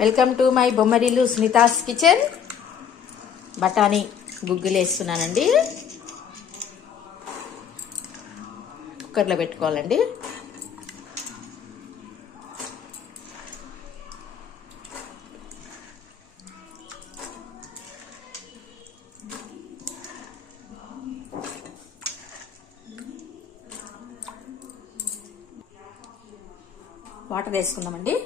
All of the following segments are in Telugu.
Welcome to my Bommarillu Sunita's kitchen. బఠానీ గుగ్గిలు వేస్తున్నానండి. కుక్కర్లో పెట్టుకోవాలండి. వాటర్ వేసుకుందామండి.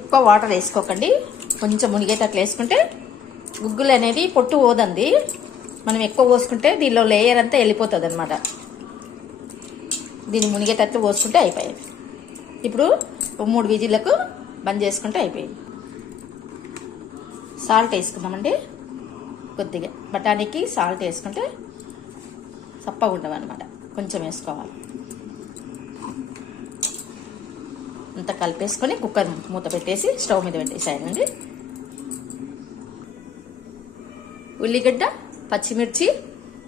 ఎక్కువ వాటర్ వేసుకోకండి, కొంచెం మునిగేటట్లు వేసుకుంటే గుగ్గులు అనేది పొట్టు పోదండి. మనం ఎక్కువ పోసుకుంటే దీనిలో లేయర్ అంతా వెళ్ళిపోతుంది అనమాట. దీన్ని మునిగేటట్లు పోసుకుంటే అయిపోయింది. ఇప్పుడు 3 విజిల్లకు బంద్ చేసుకుంటే అయిపోయింది. సాల్ట్ వేసుకుందామండి. కొద్దిగా బఠానీకి సాల్ట్ వేసుకుంటే సప్పగా ఉండవు అనమాట. కొంచెం వేసుకోవాలి. అంతా కలిపేసుకొని కుక్కర్ మూత పెట్టేసి స్టవ్ మీద పెట్టేసాయండి. ఉల్లిగడ్డ, పచ్చిమిర్చి,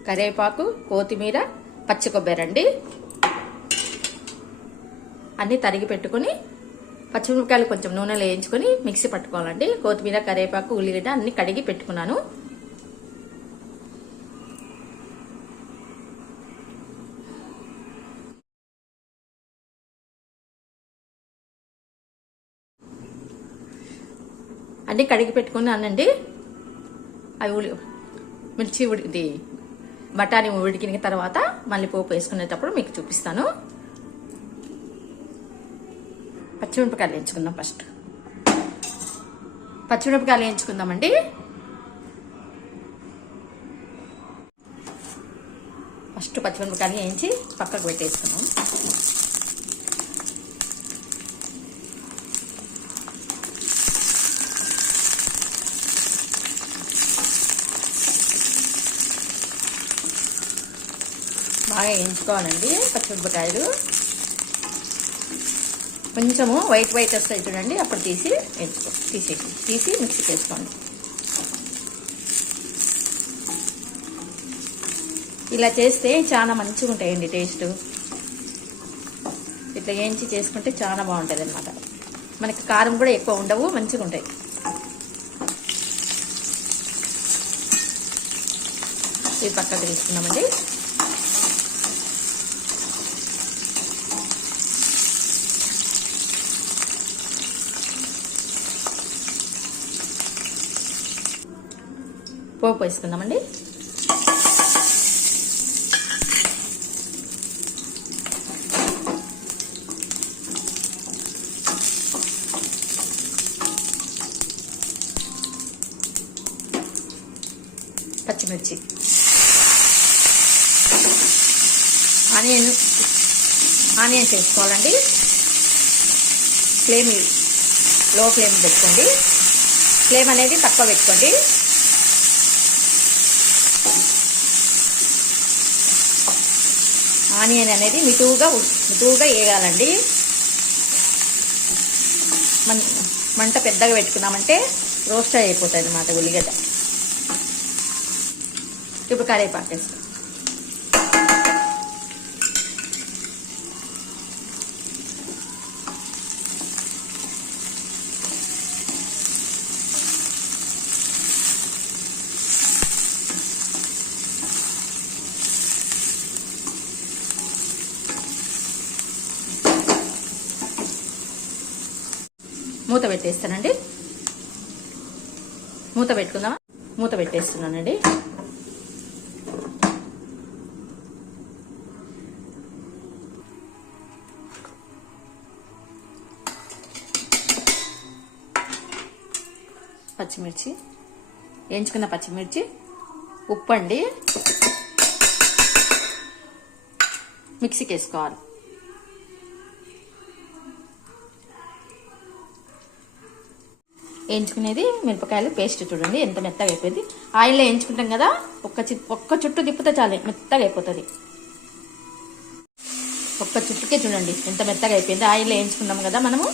కరివేపాకు, కొత్తిమీర, పచ్చి కొబ్బరి అండి అన్నీ తరిగి పెట్టుకొని, పచ్చిమిరపకాయలు కొంచెం నూనెలో వేయించుకొని మిక్సీ పట్టుకోవాలండి. కొత్తిమీర, కరివేపాకు, ఉల్లిగడ్డ అన్ని కడిగి పెట్టుకున్నాను. అన్నీ కడిగి పెట్టుకున్నానండి. అవి మిర్చి ఉడికి బఠానీ ఉడికిన తర్వాత మళ్ళీ పోపు వేసుకునేటప్పుడు మీకు చూపిస్తాను. పచ్చిమిరపకాయలు వేయించుకుందాం. పచ్చిమిరపకాయలు వేయించుకుందామండి. ఫస్ట్ పచ్చిమిరపకాయలు వేయించి పక్కకు పెట్టేసుకున్నాం. బాగా వేయించుకోవాలండి. పచ్చిమిరపకాయలు కొంచెము వైట్ వస్తాయి చూడండి, అప్పుడు తీసి తీసి మిక్సీకి వేసుకోండి. ఇలా చేస్తే చాలా మంచిగా ఉంటాయండి టేస్ట్. ఇట్లా వేయించి చేసుకుంటే చాలా బాగుంటుంది అనమాట. మనకి కారం కూడా ఎక్కువ ఉండవు, మంచిగా ఉంటాయి. ఇది పక్కకు తీసుకున్నామండి. పోపు వేసుకుందామండి. పచ్చిమిర్చి, ఆనియన్స్ వేసుకోవాలండి. లో ఫ్లేమ్ పెట్టుకోండి. ఫ్లేమ్ అనేది తక్కువ పెట్టుకోండి. ఆనియన్ అనేది మితువుగా వేగాలండి. మంట పెద్దగా పెట్టుకున్నామంటే రోస్ట్ అయిపోతుంది అన్నమాట ఉల్లిగడ్డ. ఇప్పుడు కరివేపాకు వేస్తాం. మూత పెట్టేస్తానండి. మూత పెట్టుకుందామా? మూత పెట్టేస్తున్నానండి. పచ్చిమిర్చి వేయించుకున్న పచ్చిమిర్చి, ఉప్పు అండి, మిక్సీకి వేసుకోవాలి. వేయించుకునేది మిరపకాయలు పేస్ట్ చూడండి ఎంత మెత్తగా అయిపోయింది. ఆయిల్లో వేయించుకుంటాం కదా, ఒక్క చుట్టు తిప్పితే చాలు మెత్తగా అయిపోతుంది. ఒక్క చుట్టుకే చూడండి ఎంత మెత్తగా అయిపోయింది. ఆయిల్లో వేయించుకున్నాం కదా మనము,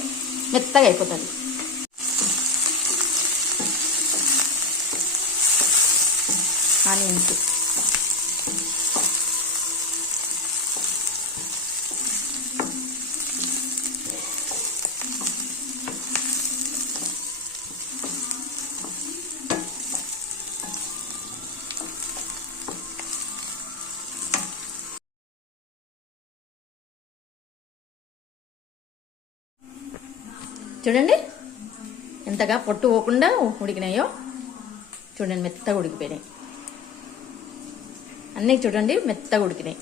మెత్తగా అయిపోతుంది. ఆనియన్స్, చూడండి ఎంతగా పొట్టు పోకుండా ఉడికినాయో. చూడండి మెత్తగా ఉడికిపోయినాయి అన్నీ. చూడండి మెత్తగా ఉడికినాయి.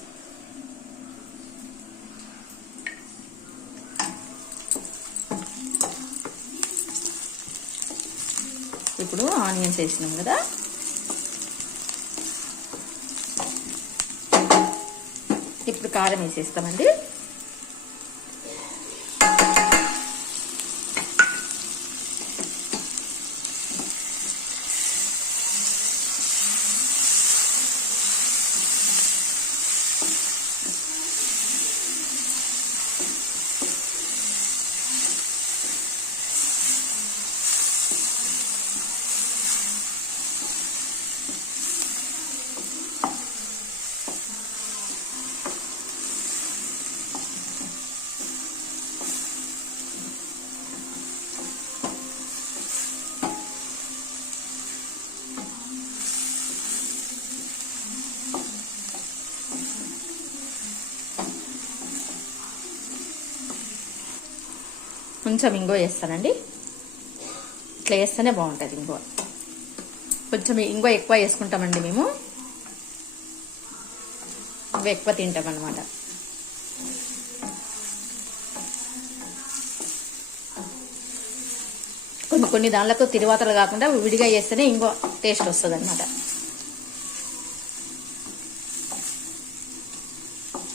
ఇప్పుడు ఆనియన్స్ వేసినాం కదా, ఇప్పుడు కారం వేసేస్తామండి. కొంచెం ఇంగువ వేస్తానండి. ఇట్లా వేస్తేనే బాగుంటుంది ఇంగువ. కొంచెం ఇంగువ ఎక్కువ వేసుకుంటామండి మేము. ఇంగువ ఎక్కువ తింటాం అన్నమాట. కొన్ని దానిలకు తిరువాతలు కాకుండా విడిగా వేస్తేనే ఇంగువ టేస్ట్ వస్తుంది అనమాట.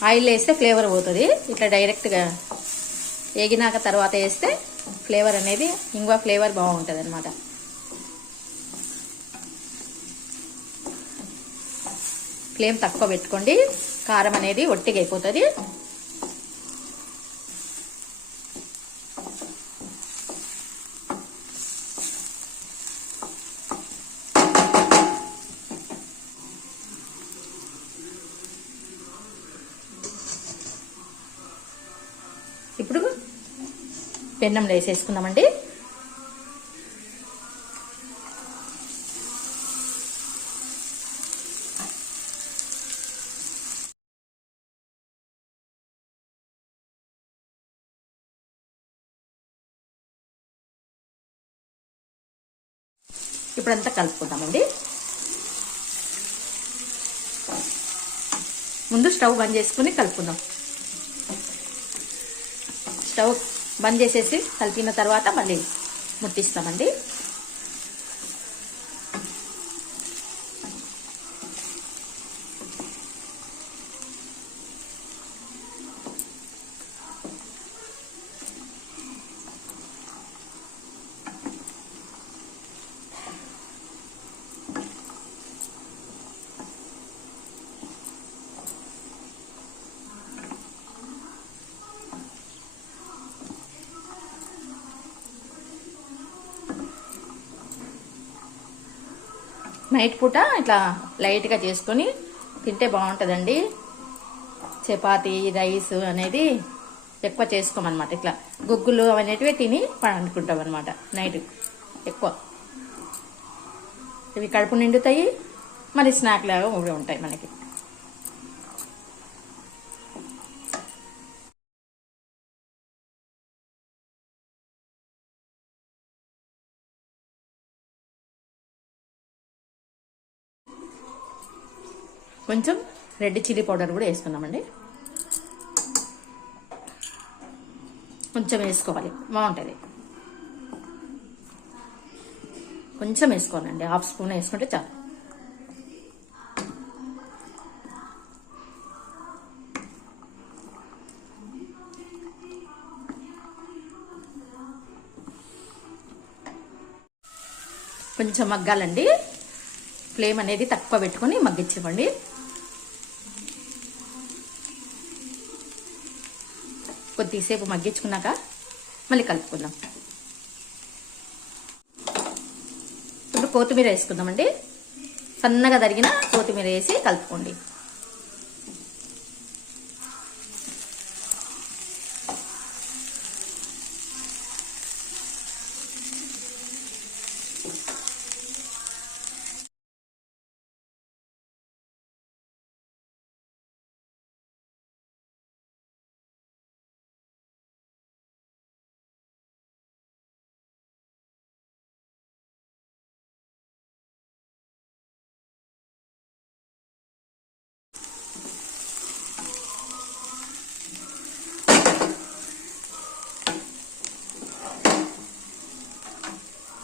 ఆయిల్ వేస్తే ఫ్లేవర్ పోతుంది. ఇట్లా డైరెక్ట్గా వేగినాక తర్వాత వేస్తే ఫ్లేవర్ అనేది ఇంగువ ఫ్లేవర్ బాగుంటుంది అనమాట. ఫ్లేమ్ తక్కువ పెట్టుకోండి, కారం అనేది ఒట్టిగా అయిపోతుంది. ఇప్పుడు పెన్నంలో వేసేసుకుందామండి. ఇప్పుడంతా కలుపుకుందామండి. ముందు స్టవ్ బంద్ చేసుకుని కలుపుకుందాం. స్టవ్ బంద్ చేసేసి కలిపిన తర్వాత మళ్ళీ ముట్టిస్తామండి. నైట్ పూట ఇట్లా లైట్గా చేసుకొని తింటే బాగుంటుందండి. చపాతీ రైస్ అనేది ఎక్కువ చేసుకోమన్నమాట. ఇట్లా గుగ్గులు అనేటివి తిని పండుకుంటాం అనమాట నైట్ ఎక్కువ. ఇవి కడుపు నిండుతాయి, మరి స్నాక్ లాగా కూడా ఉంటాయి మనకి. కొంచెం రెడ్ చిల్లీ పౌడర్ కూడా వేసుకున్నామండి. కొంచెం వేసుకోవాలి, బాగుంటుంది. కొంచెం వేసుకోవాలండి, హాఫ్ స్పూన్ వేసుకుంటే చాలు. కొంచెం మగ్గాలండి. ఫ్లేమ్ అనేది తక్కువ పెట్టుకొని మగ్గించివ్వండి. కొద్దిసేపు మగ్గించుకున్నాక మళ్ళీ కలుపుకుందాం. ఇప్పుడు కొత్తిమీర వేసుకుందామండి. సన్నగా తరిగిన కొత్తిమీర వేసి కలుపుకోండి.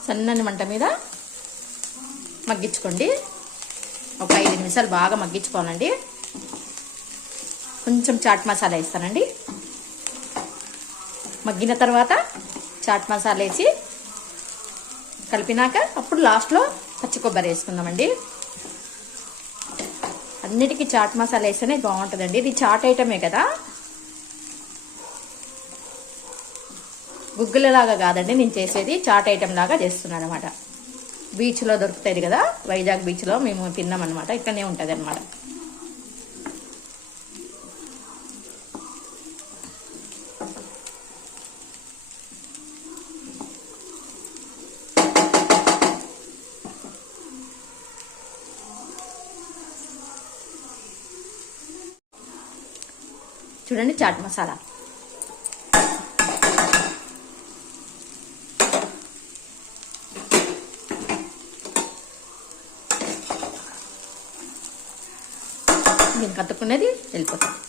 సన్నని మంట మీద మగ్గించుకోండి. ఒక 5 నిమిషాలు బాగా మగ్గించుకోవాలండి. కొంచెం చాట్ మసాలా వేస్తానండి. మగ్గిన తర్వాత చాట్ మసాలా వేసి కలిపినాక అప్పుడు లాస్ట్లో పచ్చి కొబ్బరి వేసుకుందామండి. అన్నిటికీ చాట్ మసాలా వేస్తేనే బాగుంటుందండి. ఇది చాట్ ఐటమే కదా, గుగ్గులలాగా కాదండి నేను చేసేది, చాట్ ఐటమ్ లాగా చేస్తున్నాను అనమాట. బీచ్లో దొరుకుతుంది కదా, వైజాగ్ బీచ్లో మేము తిన్నామన్నమాట. ఇక్కడనే ఉంటుంది అనమాట. చూడండి చాట్ మసాలా. దీనికి అతుక్కునేది వెళ్ళిపోతుంది.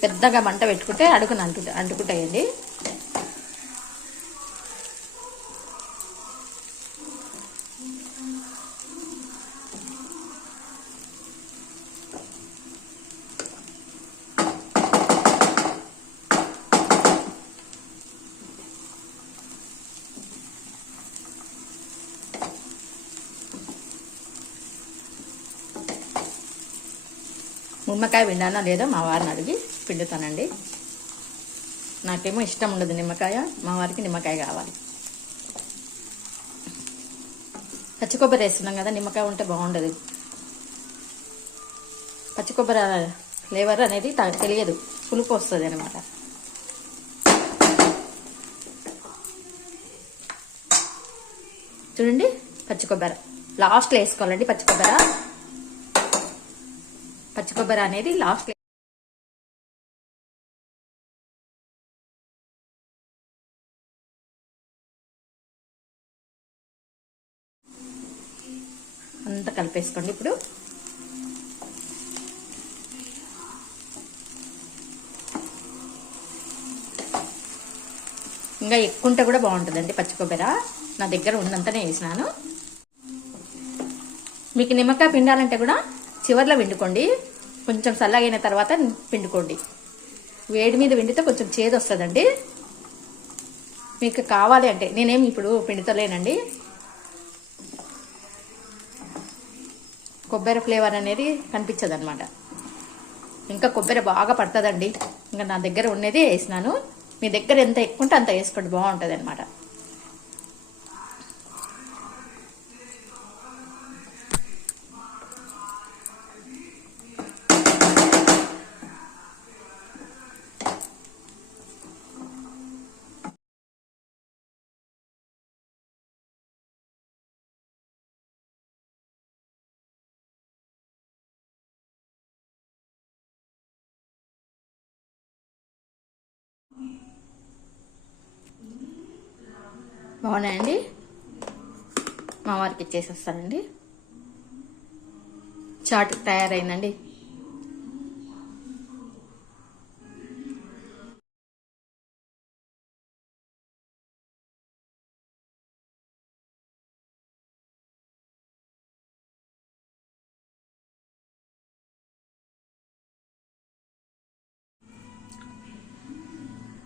పెద్దగా మంట పెట్టుకుంటే అడుగున అంటుకుంటాయండి. నిమ్మకాయ పిండానా లేదో మా వారిని అడిగి పిండుతానండి. నాకేమో ఇష్టం ఉండదు నిమ్మకాయ, మా వారికి నిమ్మకాయ కావాలి. పచ్చి కొబ్బరి వేస్తున్నాం కదా, నిమ్మకాయ ఉంటే బాగుండదు. పచ్చి కొబ్బరి ఫ్లేవర్ అనేది తెలియదు, పులుపు వస్తుంది అనమాట. చూడండి పచ్చి కొబ్బరి లాస్ట్లో వేసుకోవాలండి. పచ్చి కొబ్బరి అనేది లాస్ట్. అంతా కలిపేసుకోండి. ఇప్పుడు ఇంకా ఎక్కువ ఉంటే కూడా బాగుంటుందండి పచ్చి కొబ్బరి. నా దగ్గర ఉన్నంతనే వేసినాను. మీకు నిమ్మకాయ పిండాలంటే కూడా చివర్లో పిండుకోండి, కొంచెం చల్లగైన తర్వాత పిండుకోండి. వేడి మీద పిండితే కొంచెం చేదు వస్తుందండి. మీకు కావాలి అంటే, నేనేమి ఇప్పుడు పిండుతలేనండి. కొబ్బరి ఫ్లేవర్ అనేది కనిపించదు అనమాట. ఇంకా కొబ్బరి బాగా పడుతుందండి. ఇంకా నా దగ్గర ఉన్నది వేసినాను. మీ దగ్గర ఎంత ఎక్కువ ఉంటే అంత వేసుకోండి, బాగుంటుంది అనమాట. బాగున్నాయండి. మా వారికి ఇచ్చేసేస్తానండి. చాట్ తయారైందండి.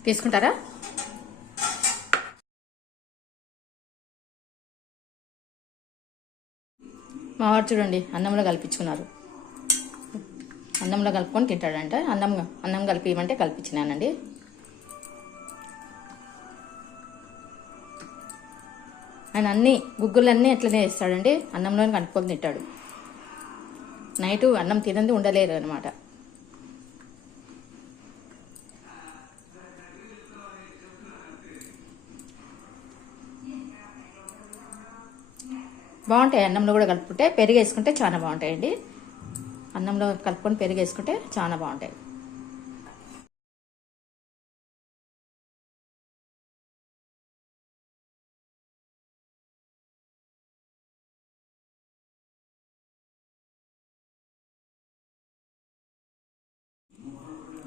తీసుకుంటారా? మా వాడు చూడండి అన్నంలో కలిపించుకున్నారు. అన్నంలో కలుపుకొని తింటాడంట. అన్నం కలిపిమంటే కలిపించినానండి. ఆయన అన్ని గుగ్గులన్నీ ఎట్లనే వేస్తాడండి, అన్నంలోనే కలుపుకొని తింటాడు. నైటు అన్నం తినంది ఉండలేరు అనమాట. బాగుంటాయి. అన్నంలో కూడా కలుపుకుంటే పెరుగు వేసుకుంటే చాలా బాగుంటాయండి. అన్నంలో కలుపుకొని పెరుగు వేసుకుంటే చాలా బాగుంటాయి.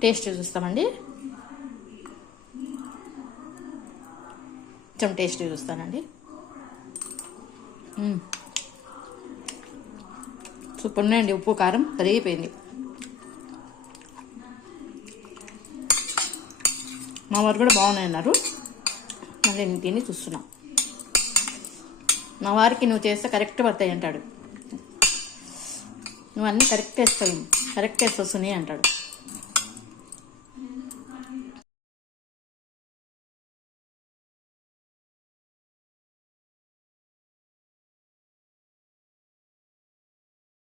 టేస్ట్ చూస్తామండి. కొంచెం టేస్ట్ చూస్తానండి. సూపర్ ఉన్నాయండి. ఉప్పు కారం కరిగిపోయింది. మా వారు కూడా బాగున్నాయి అన్నారు. మళ్ళీ నేను తిని చూస్తున్నా. మా వారికి నువ్వు చేస్తే కరెక్ట్ పడతాయి అంటాడు. నువ్వు అన్నీ కరెక్ట్ వేస్తావు సుని అంటాడు.